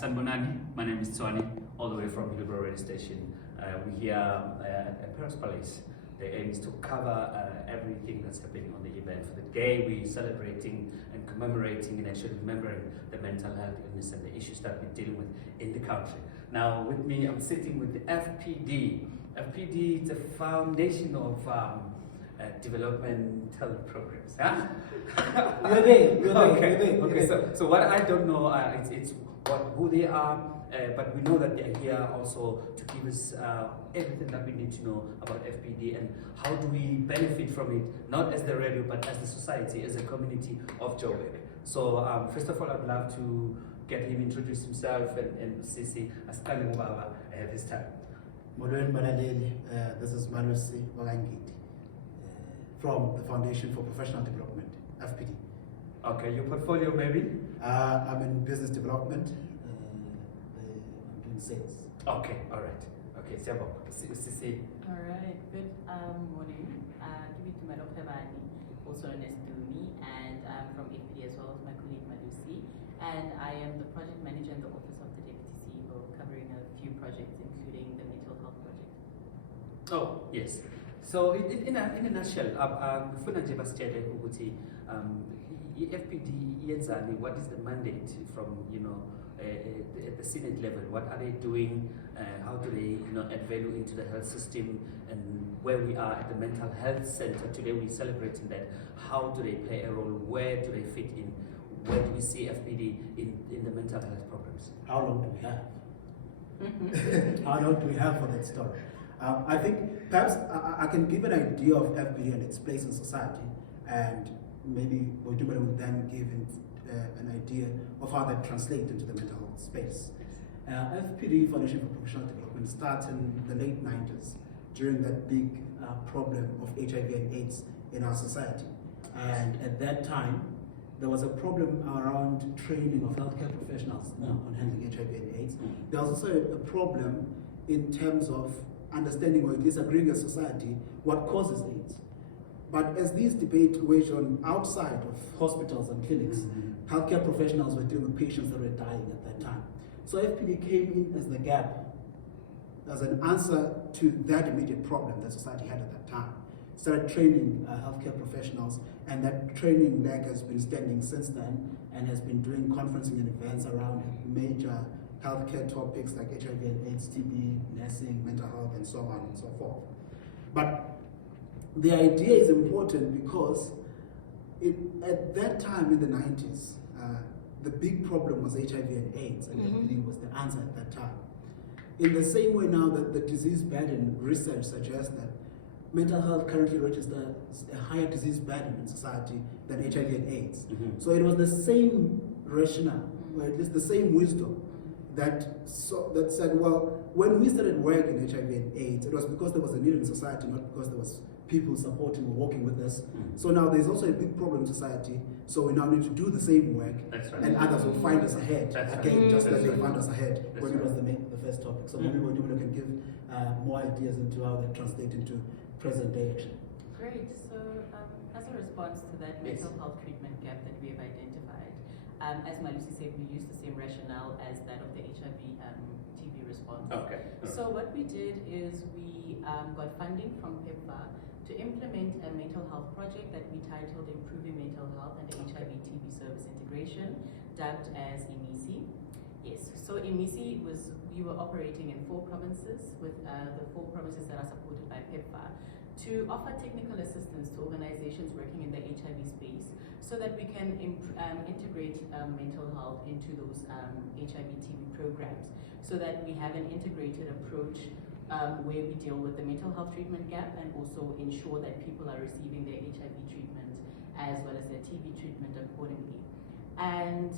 Sanbonani, my name is Tswani, all the way from Hillbrow Radio Station. We're here at Paris Palace. The aim is to cover everything that's happening on the event. For the day, we're celebrating and commemorating and actually remembering the mental health illness and the issues that we're dealing with in the country. Now, with me, I'm sitting with the FPD. FPD is a foundation of developmental programs. Huh? You're there. Okay. So what I don't know, it's who they are, but we know that they're here also to give us everything that we need to know about FPD and how do we benefit from it, not as the radio, but as the society, as a community of Joburg. So first of all, I'd love to get him introduce himself and Sisi Asqale Ubaba this time. Molweni Balaleli, this is Malusi Wangangiti from the Foundation for Professional Development, FPD. Okay, your portfolio maybe? I'm in business development. I'm doing sales. Okay, all right. Okay, Siyabonga. Sisi. All right, good morning. Give it to Madam Khebani, also known as Dumi, and I'm from FPD as well as my colleague Malusi. And I am the project manager in the office of the Deputy CEO, covering a few projects, including the mental health project. Oh, yes. So in a nutshell, ngifuna nje basitshele ukuthi FPD yenzani, what is the mandate from at the Senate level? What are they doing? How do they add value into the health system? And where we are at the mental health center today, we're celebrating that. How do they play a role? Where do they fit in? Where do we see FPD in the mental health programs? How long do we have? How long do we have for that story? I think perhaps I can give an idea of FPD and its place in society, and maybe Boitumelo will then give an idea of how that translates into the mental health space. FPD, Foundation for Professional Development, started in the late 90s during that big problem of HIV and AIDS in our society. And at that time, there was a problem around training of healthcare professionals on handling HIV and AIDS. There was also a problem in terms of understanding or at least agreeing as society what causes AIDS. But as these debates waged on outside of hospitals and clinics, healthcare professionals were dealing with patients that were dying at that time. So FPD came in as the gap, as an answer to that immediate problem that society had at that time. Started training healthcare professionals, and that training leg has been standing since then and has been doing conferencing and events around major healthcare topics like HIV and AIDS, TB, nursing, mental health, and so on and so forth. But the idea is important because at that time in the 90s, the big problem was HIV and AIDS, and FPD was the answer at that time. In the same way now that the disease burden research suggests that mental health currently registers a higher disease burden in society than HIV and AIDS. So it was the same rationale, or at least the same wisdom, that said, well, when we started work in HIV and AIDS, it was because there was a need in society, not because there was people supporting or working with us. So now there's also a big problem in society, so we now need to do the same work, and others will find us ahead, just as they found us ahead when it was the first topic. So maybe we can give more ideas into how that translates into present day action. Great. So as a response to that mental health treatment gap that we have identified, as Malusi said, we use the same rationale as that of the HIV TB response. Okay. So what we did is we got funding from PEPFAR to implement a mental health project that we titled Improving Mental Health and HIV TB Service Integration, dubbed as IMISI. Yes, so IMISI we were operating in 4 provinces with the 4 provinces that are supported by PEPFAR to offer technical assistance to organizations working in the HIV space so that we can integrate mental health into those HIV TB programs, so that we have an integrated approach where we deal with the mental health treatment gap and also ensure that people are receiving their HIV treatment as well as their TB treatment accordingly. And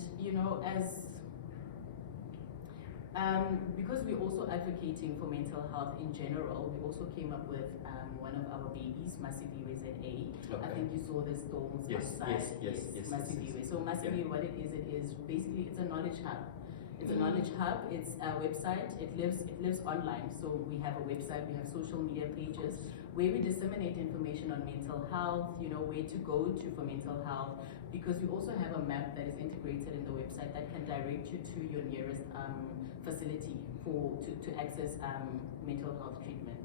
because we're also advocating for mental health in general, we also came up with one of our babies, Masiviwe ZA. I think you saw the stalls outside. Yes. Masiviwe. So Masiviwe, what it is basically, it's a knowledge hub. It's a knowledge hub. It's a website. It lives online. So we have a website. We have social media pages where we disseminate information on mental health. Where to go to for mental health. Because we also have a map that is integrated in the website that can direct you to your nearest accessibility to access mental health treatment,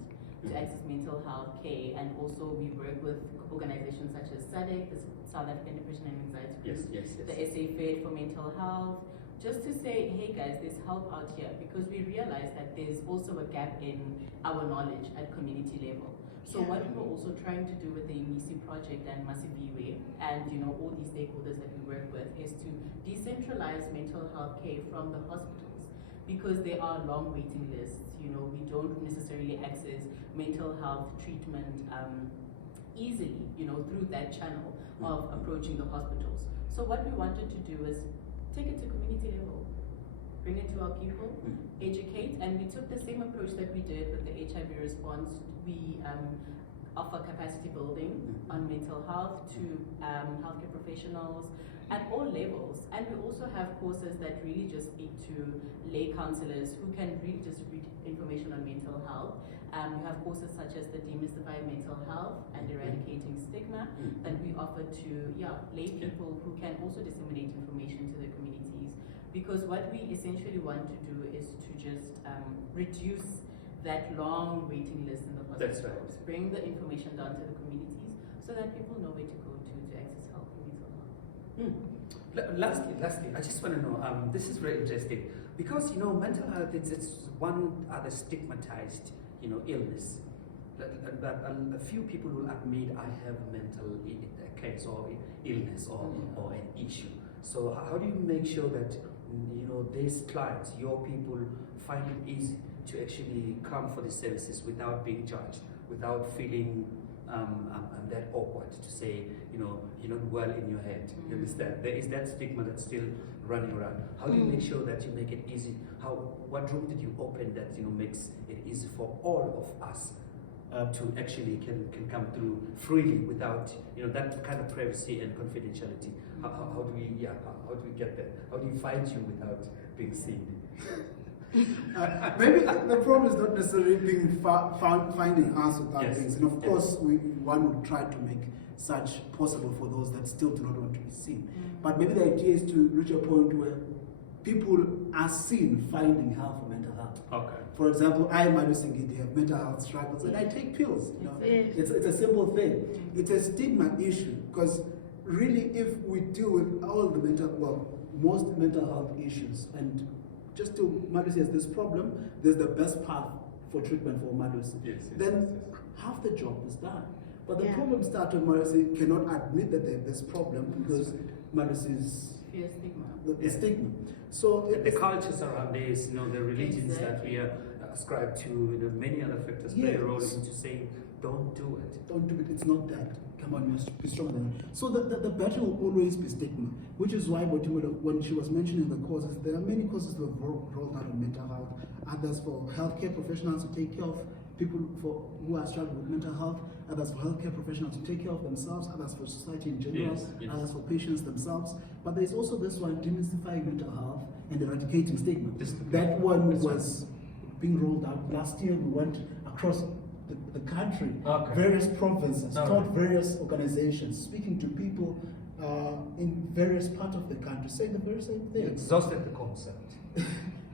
to access mental health care, and also we work with organizations such as SADC, the South African Depression and Anxiety Group, the SA Fed for mental health, just to say, hey guys, there's help out here, because we realize that there's also a gap in our knowledge at community level. So what we were also trying to do with the UNISI project and Masiviwe and all these stakeholders that we work with is to decentralize mental health care from the hospitals, because there are long waiting lists. We don't necessarily access mental health treatment easily, through that channel of approaching the hospitals. So what we wanted to do is take it to community level, bring it to our people, educate, and we took the same approach that we did with the HIV response. We offer capacity building on mental health to healthcare professionals at all levels, and we also have courses that really just speak to lay counselors who can really just read information on mental health. We have courses such as the Demystifying Mental Health and Eradicating Stigma that we offer to lay people who can also disseminate information to the communities. Because what we essentially want to do is to just reduce that long waiting list in the hospitals. That's right. Bring the information down to the communities so that people know where to go to access help for mental health. Lastly, I just want to know, this is very interesting, because mental health, it's one other stigmatized illness. A few people will admit, I have a mental case or illness or an issue. So how do you make sure that these clients, your people, find it easy to actually come for the services without being judged, without feeling that awkward to say, you're not well in your head? You understand? There is that stigma that's still running around. How do you make sure that you make it easy? What room did you open that makes it easy for all of us to actually can come through freely without that kind of privacy and confidentiality? How do we get there? How do you find you without being seen? Maybe the problem is not necessarily being finding us without things, and of course one would try to make such possible for those that still do not want to be seen. But maybe the idea is to reach a point where people are seen finding help for mental health. Okay. For example, I, Madu Singidi, have mental health struggles and I take pills. It's a simple thing. It's a stigma issue, because really if we deal with all the most mental health issues, and just to Madu says this problem, there's the best path for treatment for Madu. Then half the job is done. But the problem starts when Madu cannot admit that there's this problem because Madu is the stigma. So the cultures around this, the religions that we are ascribed to, many other factors play a role into saying, don't do it. Don't do it. It's not that. Come on, you must be stronger than that. So the battle will always be stigma, which is why when she was mentioning the courses, there are many courses that have rolled out on mental health, others for healthcare professionals to take care of people who are struggling with mental health, others for healthcare professionals to take care of themselves, others for society in general, others for patients themselves. But there's also this one, demystifying mental health and eradicating stigma. That one was being rolled out last year. We went across the country, various provinces, taught various organizations, speaking to people in various parts of the country, saying the very same thing. You exhausted the concept.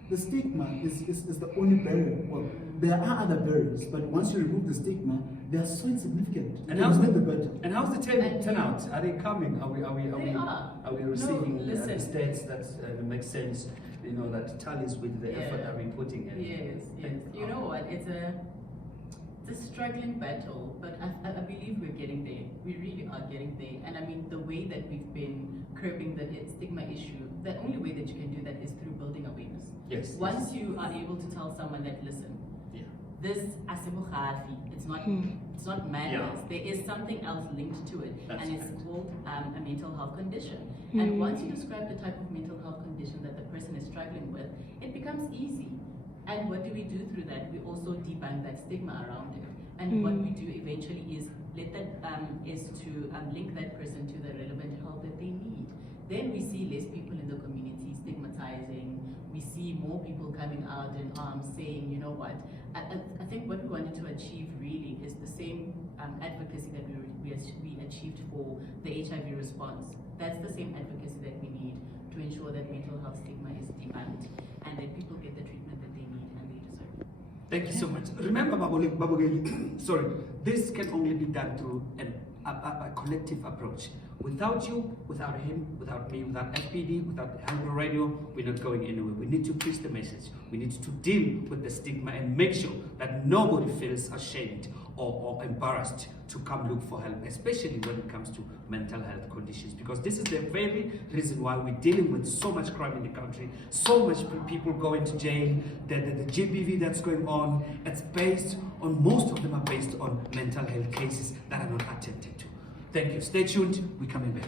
The stigma is the only barrier. Well, there are other barriers, but once you remove the stigma, they are so insignificant. And how's the better? And how's the turnout? Are they coming? Are we receiving the stats that make sense? That tallies with the effort that we're putting in. Yes. You know what? It's a struggling battle, but I believe we're getting there. We really are getting there. And I mean, the way that we've been curbing the stigma issue, the only way that you can do that is through building awareness. Yes. Once you are able to tell someone that, listen, this asibukhati, it's not madness. There is something else linked to it, and it's called a mental health condition. And once you describe the type of mental health condition that the person is struggling with, it becomes easy. And what do we do through that? We also debunk that stigma around it. And what we do eventually is link that person to the relevant help that they need. Then we see less people in the community stigmatizing. We see more people coming out in arms saying, you know what, I think what we wanted to achieve really is the same advocacy that we achieved for the HIV response. That's the same advocacy that we need to ensure that mental health stigma is debunked and that people get the treatment that Thank you so much. Remember, Babogeli, sorry, this can only be done through a collective approach. Without you, without him, without me, without FPD, without Helper Radio, we're not going anywhere. We need to preach the message. We need to deal with the stigma and make sure that nobody feels ashamed or embarrassed to come look for help, especially when it comes to mental health conditions, because this is the very reason why we're dealing with so much crime in the country, so much people going to jail, the GBV that's going on. It's based on, most of them are based on mental health cases that are not attended to. Thank you. Stay tuned. We're coming back.